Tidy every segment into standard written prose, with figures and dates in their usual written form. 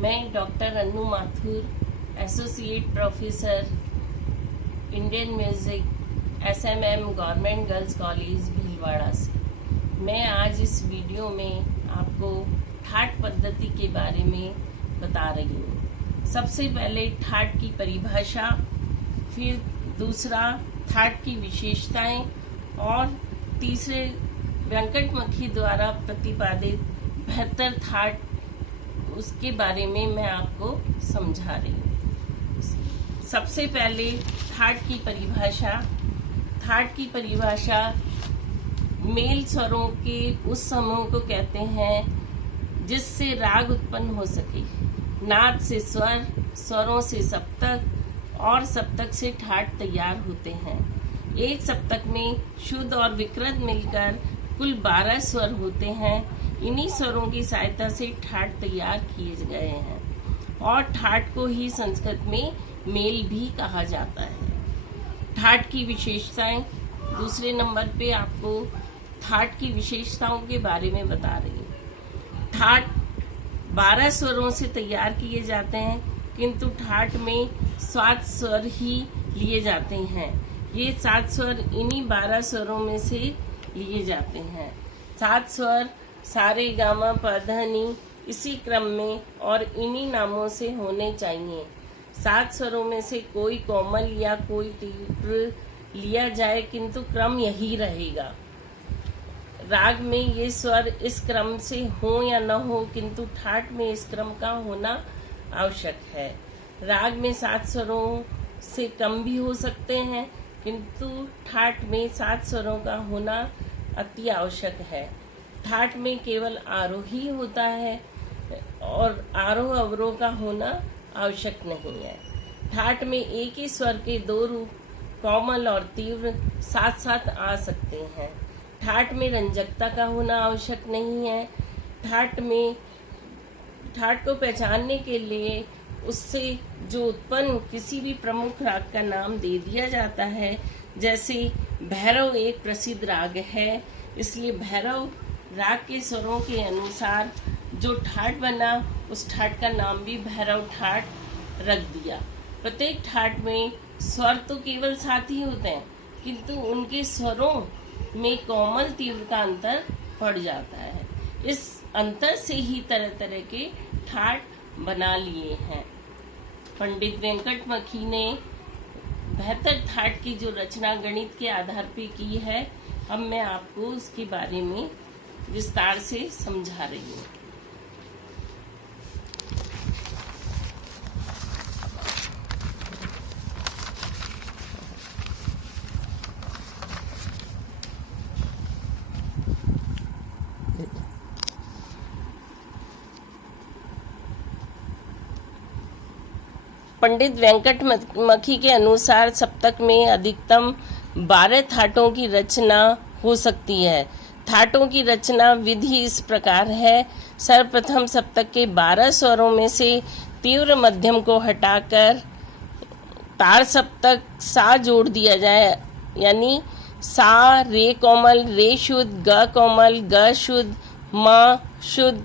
मैं doctor Annu Mathur, associate professor, Indian music, SMM government girls college Bhilwara से। मैं आज इस वीडियो में आपको ठाट पद्धति के बारे में बता रही हूँ। सबसे पहले ठाट की परिभाषा, फिर दूसरा ठाट की विशेषताएं और तीसरे वेंकटमखी द्वारा प्रतिपादित बेहतर ठाट, उसके बारे में मैं आपको समझा रही हूँ। सबसे पहले ठाट की परिभाषा। ठाट की परिभाषा मेल स्वरों के उस समूह को कहते हैं जिससे राग उत्पन्न हो सके। नाद से स्वर, स्वरों से सप्तक और सप्तक से ठाट तैयार होते हैं। एक सप्तक में शुद्ध और विकृत मिलकर कुल 12 स्वर होते हैं। इन्हीं स्वरों की सहायता से ठाट तैयार किए गए हैं और ठाट को ही संस्कृत में मेल भी कहा जाता है। ठाट की विशेषताएं। दूसरे नंबर पे आपको ठाट की विशेषताओं के बारे में बता रही हूँ। ठाट 12 स्वरों से तैयार किए जाते हैं, किंतु ठाट में 7 स्वर ही लिए जाते हैं। ये 7 स्वर इन्हीं 12 स्वरों में से लिए जाते हैं। 7 स्वर सारे गामा पधा नी इसी क्रम में और इन्हीं नामों से होने चाहिए। 7 स्वरों में से कोई कोमल या कोई तीव्र लिया जाए, किंतु क्रम यही रहेगा। राग में ये स्वर इस क्रम से हो या न हो, किंतु ठाट में इस क्रम का होना आवश्यक है। राग में 7 स्वरों से कम भी हो सकते हैं, किंतु ठाट में 7 स्वरों का होना अति आवश्यक है। ठाट में केवल आरोही होता है और आरोह अवरोह का होना आवश्यक नहीं है। ठाट में एक ही स्वर के 2 रूप कोमल और तीव्र साथ साथ आ सकते हैं। ठाट में रंजकता का होना आवश्यक नहीं है। ठाट को पहचानने के लिए उससे जो उत्पन्न किसी भी प्रमुख राग का नाम दे दिया जाता है। जैसे भैरव एक प्रसिद्ध राग है, इसलिए भैरव राग के स्वरों के अनुसार जो ठाट बना, उस ठाट का नाम भी भैरव ठाट रख दिया। प्रत्येक ठाट में स्वर तो केवल 7 ही होते हैं, किंतु उनके स्वरों में कोमल तीव्र का अंतर पड़ जाता है। इस अंतर से ही तरह तरह के ठाट बना लिए हैं। पंडित वेंकटमखी ने बेहतर ठाट की जो रचना गणित के आधार पे की है, अब मैं आपको उसके बारे में विस्तार से समझा रही हूँ। पंडित वेंकटमखी के अनुसार सप्तक में अधिकतम 12 ठाटों की रचना हो सकती है। ठाटों की रचना विधि इस प्रकार है। सर्वप्रथम सप्तक के 12 स्वरों में से तीव्र मध्यम को हटाकर तार सप्तक सा जोड़ दिया जाए, यानी सा रे कोमल रे शुद्ध, ग कोमल ग शुद्ध, म शुद्ध,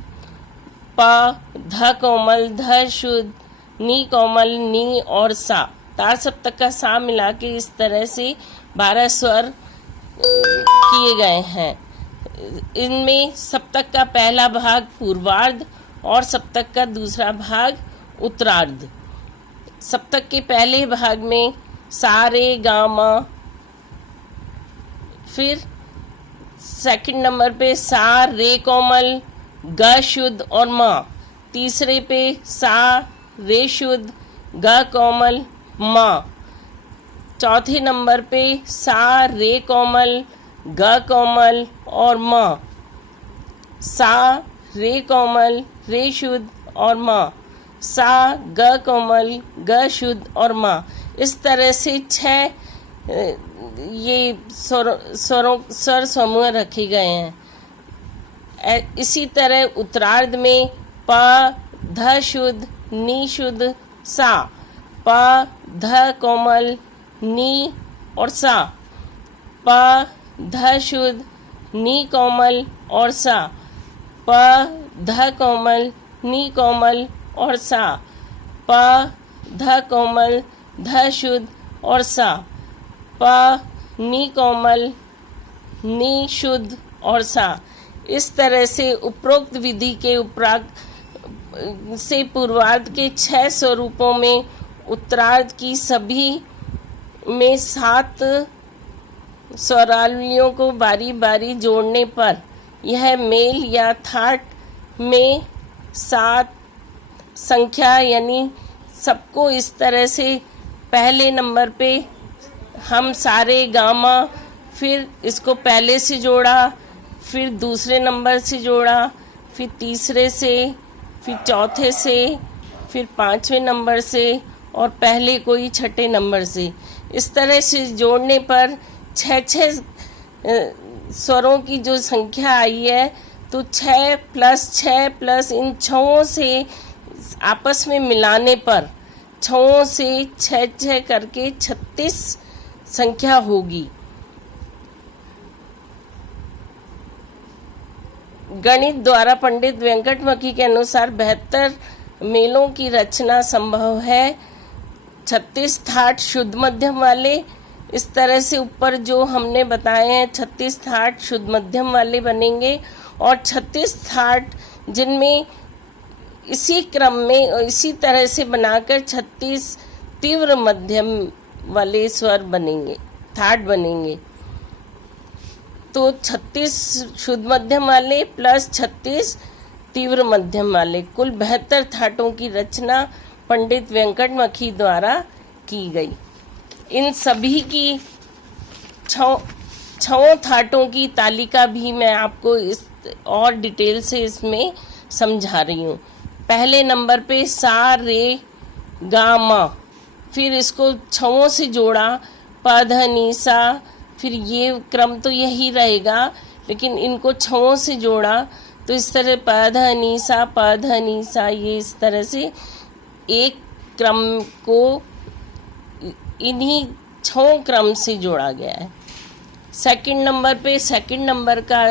प ध कोमल ध शुद्ध, नी कोमल नी और सा। तार सप्तक का सा मिला के इस तरह से 12 स्वर किए गए हैं। इनमें सप्तक का पहला भाग पूर्वार्ध और सप्तक का दूसरा भाग उत्तरार्ध। सप्तक के पहले भाग में सा रे गा मा, फिर सेकंड नंबर पे सा रे कोमल ग शुद्ध और म। तीसरे पे सा रे शुद्ध ग कोमल म। चौथे नंबर पे सा रे कोमल ग कोमल और म। सा रे कोमल रे शुद्ध और म। सा ग कोमल ग शुद्ध और म। इस तरह से 6 ये स्वर समूह रखे गए हैं। इसी तरह उत्तरार्ध में प ध शुद्ध नी शुद्ध सा, प ध कोमल नी और सा, प ध शुद्ध नी कोमल और सा, प ध कोमल नी कोमल और सा, प, ध कोमल, ध शुद्ध और सा, प, नी कोमल, नी शुद्ध और सा। इस तरह से उपरोक्त विधि के उपराग से पूर्वार्ध के 6 स्वरूपों में उत्तरार्ध की सभी में 7 स्वरावलियों को बारी बारी जोड़ने पर यह मेल या थाट में 7 संख्या, यानी सबको इस तरह से पहले नंबर पे हम सारे गामा, फिर इसको पहले से जोड़ा, फिर दूसरे नंबर से जोड़ा, फिर तीसरे से, फिर चौथे से, फिर 5वें नंबर से और पहले कोई छठे नंबर से। इस तरह से जोड़ने पर 6 स्वरों की जो संख्या आई है, तो 6 प्लस इन 6 से आपस में मिलाने पर 6 से 6 करके 36 संख्या होगी। गणित द्वारा पंडित वेंकटमखी के अनुसार 72 मेलों की रचना संभव है। 36 थाट शुद्ध मध्यम वाले, इस तरह से ऊपर जो हमने बताए हैं 36 थाट शुद्ध मध्यम वाले बनेंगे, और 36 थाट जिनमें इसी क्रम में और इसी तरह से बनाकर 36 तीव्र मध्यम वाले स्वर बनेंगे, थाट बनेंगे। तो 36 शुद्ध मध्यम वाले प्लस 36 तीव्र मध्यम वाले, कुल 72 थाटों की रचना पंडित वेंकटमखी द्वारा की गई। इन सभी की 6 थाटों की तालिका भी मैं आपको इस और डिटेल से इसमें समझा रही हूँ। पहले नंबर पे सा, रे, गा, मा, फिर इसको 6 से जोड़ा, प, ध, नी, सा, फिर ये क्रम तो यही रहेगा, लेकिन इनको 6 से जोड़ा तो इस तरह प, ध, नी, सा, प, ध, नी, सा, ये इस तरह से एक क्रम को इन्हीं 6 क्रम से जोड़ा गया है। सेकंड नंबर पे सेकंड नंबर का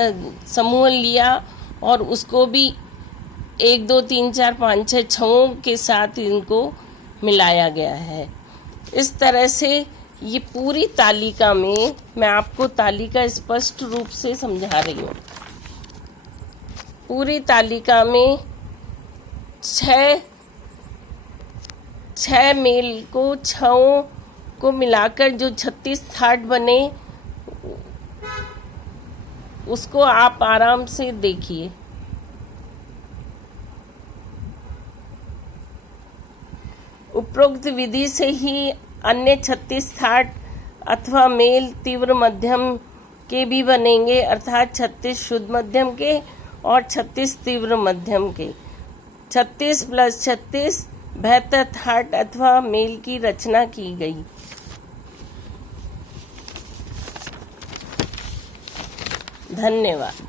समूह लिया और उसको भी 1 2 3 4 5 6 6 के साथ इनको मिलाया गया है। इस तरह से ये पूरी तालिका में, मैं आपको तालिका स्पष्ट रूप से समझा रही हूँ। पूरी तालिका में 6 मेल को 6 को मिलाकर जो 36 थाट बने, उसको आप आराम से देखिए। उपरोक्त विधि से ही अन्य 36 थाट अथवा मेल तीव्र मध्यम के भी बनेंगे, अर्थात 36 शुद्ध मध्यम के और 36 तीव्र मध्यम के। 36 + 36 72 थाट अथवा मेल की रचना की गई। धन्यवाद।